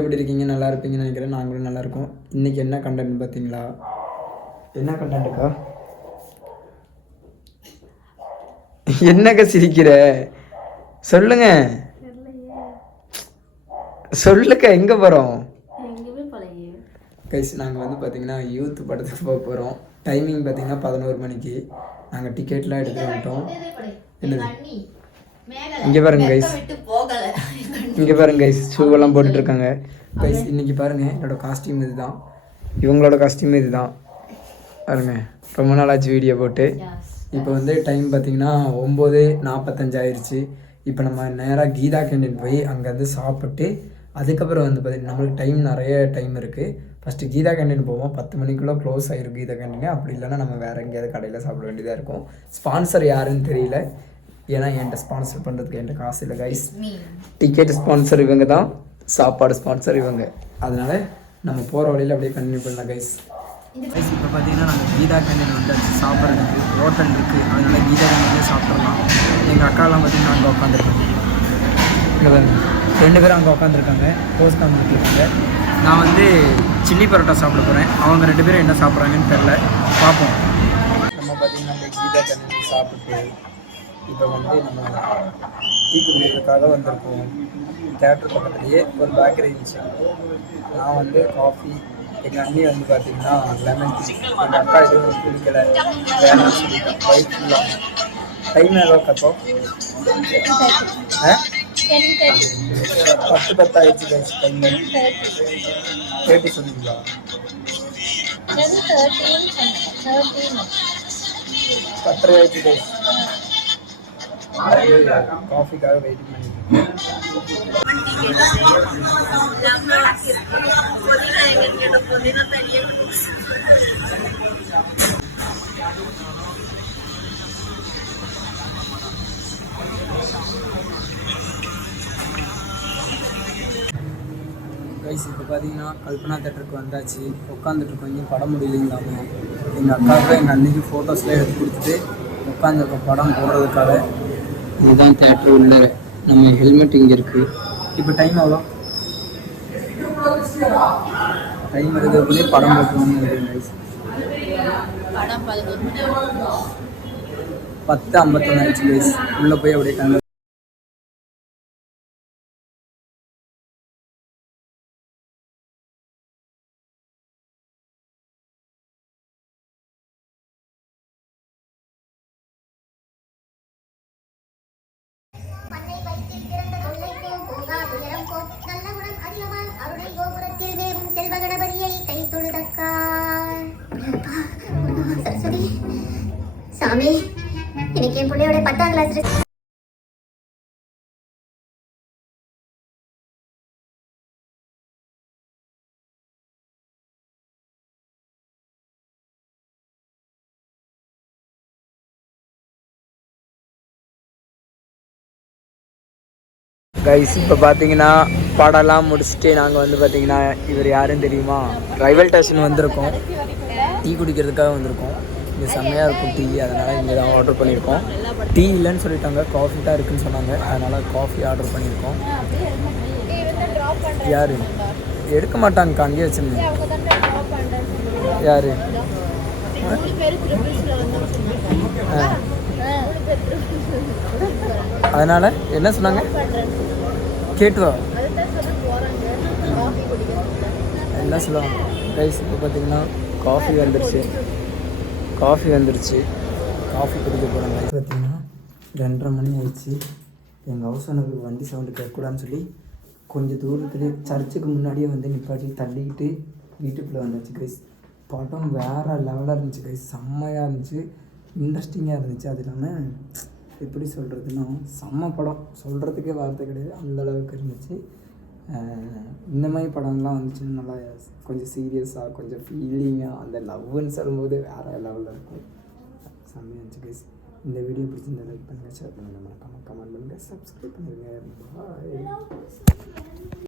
எப்படி இருக்கீங்க? நல்லா இருப்பீங்கன்னு நினைக்கிறேன். நாங்களும் நல்லா இருக்கோம். இன்றைக்கி என்ன கண்டென்ட் பார்த்தீங்களா? என்ன கண்டென்ட்டுக்கா? என்னக்கா சிரிக்கிற? சொல்லுங்க. சொல்லுக்கா, எங்கே போகிறோம்? கைஸ், நாங்கள் வந்து பார்த்தீங்கன்னா யூத் படத்துக்கு போக போகிறோம். டைமிங் பார்த்தீங்கன்னா 11 மணிக்கு. நாங்கள் டிக்கெட்லாம் எடுத்துகிட்டு வந்துட்டோம். என்னது? இங்கே பாருங்க கைஸ், இங்கே பாருங்க கைஸ், ஷூவெல்லாம் போட்டுட்ருக்காங்க. கைஸ், இன்றைக்கி பாருங்கள், என்னோடய காஸ்டியூம் இது தான், இவங்களோட காஸ்டியூம் இது தான் பாருங்கள். ரொம்ப நாளாச்சு வீடியோ போட்டு. இப்போ வந்து டைம் பார்த்திங்கன்னா 9:45 ஆயிடுச்சு. இப்போ நம்ம நேராக கீதா கேண்டீன் போய் அங்கேருந்து சாப்பிட்டு அதுக்கப்புறம் வந்து பார்த்திங்கன்னா நம்மளுக்கு டைம் நிறைய டைம் இருக்குது. ஃபஸ்ட்டு கீதா கேண்டீன் போவோம். 10 மணிக்குள்ளே க்ளோஸ் ஆகிரும் கீதா கேண்டீன். அப்படி இல்லைன்னா நம்ம வேறு எங்கேயாவது கடையில் சாப்பிட வேண்டியதாக இருக்கும். ஸ்பான்சர் யாருன்னு தெரியல, ஏன்னா என்கிட்ட ஸ்பான்சர் பண்ணுறதுக்கு என்கிட்ட காசு இல்லை கைஸ். டிக்கெட் ஸ்பான்சர் இவங்க தான், சாப்பாடு ஸ்பான்சர் இவங்க. அதனால் நம்ம போகிற வழியில் அப்படியே கண்டினியூ பண்ணலாம் கைஸ். கைஸ், இப்போ பார்த்தீங்கன்னா நாங்கள் கீதா கேண்டீன் வந்து சாப்பிட்றதுக்கு ஹோட்டல் இருக்குது. அதனால் கீதா கேண்டீன்லேயே சாப்பிட்றலாம். எங்கள் அக்காலாம் பார்த்திங்கன்னா அங்கே உட்காந்துருக்காங்க. இங்கே பாருங்க, 2 பேரும் அங்கே உட்காந்துருக்காங்க, போஸ்ட் பண்ணிட்டுருக்காங்க. நான் வந்து சில்லி பரோட்டா சாப்பிட போகிறேன். அவங்க 2 பேரும் என்ன சாப்பிட்றாங்கன்னு தெரில, பார்ப்போம். நம்ம பார்த்திங்கன்னா அந்த கீதா கேண்டீன் சாப்பிட்டு இப்போ வந்து நம்ம டீ குடிக்கிறதுக்காக வந்திருக்கோம். தேட்டர் பக்கத்துலேயே ஒரு பேக்கரி இருந்துச்சு. நான் வந்து காஃபி, எங்கள் அண்ணி வந்து பார்த்திங்கன்னா லெமன் டீ, எங்கள் அக்கா எதுவும் குடிக்கலை, வேணும் சொல்லிட்டு ஒயிட் ஃபுல்லாக. டைம் எவ்வளோ கப்போ? 10 ஆயிடுச்சு கைஸ். டைம் 30 சொன்னீங்களா? 10 ஆயிடுச்சு கைஸ். காஃபிக்காக வெயிட்டிங் பண்ணிட்டு கைஸ், இப்போ பார்த்தீங்கன்னா கல்பனா தேட்டருக்கு வந்தாச்சு. உட்காந்துட்ருக்கோம். இங்கே படம் முடியலைங்களாமா. எங்கள் அக்காவுக்கு எங்கள் அன்னைக்கு ஃபோட்டோஸ்லாம் எடுத்து கொடுத்துட்டு உட்காந்துருக்கோம் படம் போடுறதுக்காக. இதுதான் தேட்டர் உள்ள. நம்ம ஹெல்மெட் இங்கே இருக்குது. இப்போ டைம் எவ்வளோ? டைம் எடுக்கிறதுக்குள்ளே படம் போட்டுருவோம்னு நினைக்கிறேன் கைஸ். 10:51 ஆயிடுச்சு கைஸ். உள்ளே போய் அப்படியே கண்டு சாமி, இன்னைக்கு என் பிள்ளையோட 10ஆம் கிளாஸ். கைஸ், இப்போ பார்த்தீங்கன்னா படம்லாம் முடிச்சுட்டு நாங்கள் வந்து பார்த்தீங்கன்னா, இவர் யாருன்னு தெரியுமா? ரயில்வே ஸ்டேஷன் வந்திருக்கோம். டீ குடிக்கிறதுக்காக வந்திருக்கோம். இங்கே செம்மையாக இருக்கும் டீ, அதனால் இங்கே தான் ஆர்டர் பண்ணியிருக்கோம். டீ இல்லைன்னு சொல்லிட்டாங்க, காஃபி தான் இருக்குதுன்னு சொன்னாங்க. அதனால் காஃபி ஆர்டர் பண்ணியிருக்கோம். யார் எடுக்க மாட்டாங்கக்கா, அங்கேயே வச்சுருந்தேன். யார்? அதனால் என்ன சொன்னாங்க கேட்டுவா என்ன சொல்லுவாங்க ரைஸ். இப்போ பார்த்தீங்கன்னா காஃபி வந்துருச்சு. காஃபி குடிக்க போகிறாங்க. பார்த்தீங்கன்னா 2:30 மணி ஆயிடுச்சு. எங்கள் ஹவுஸ் ஓனருக்கு வண்டி சவுண்டு கேட்கக்கூடாதுன்னு சொல்லி கொஞ்சம் தூரத்துலேயே சர்ச்சுக்கு முன்னாடியே வந்து நிப்பாட்டி தள்ளிக்கிட்டு வீட்டுக்குள்ளே வந்துச்சு கைஸ். படம் வேறு லெவலாக இருந்துச்சு கைஸ். செம்மையாக இருந்துச்சு, இன்ட்ரெஸ்டிங்காக இருந்துச்சு. அது இல்லாமல் எப்படி சொல்கிறதுன்னா செம்ம படம், சொல்கிறதுக்கே வார்த்தை கிடையாது, அந்தளவுக்கு இருந்துச்சு. இந்த மாதிரி படம்லாம் வந்துச்சுன்னு நல்லா கொஞ்சம் சீரியஸாக, கொஞ்சம் ஃபீலிங்காக, அந்த லவ்வுன்னு சொல்லும்போது வேறு லெவலில் இருக்கும். செம்மையாக இருந்துச்சு கைஸ். இந்த வீடியோ பிடிச்சிருந்தா லைக் பண்ணுங்கள், ஷேர் பண்ணுங்கள், மறக்காமல் கமெண்ட் பண்ணுங்கள், சப்ஸ்கிரைப் பண்ணுங்கள். பாய்.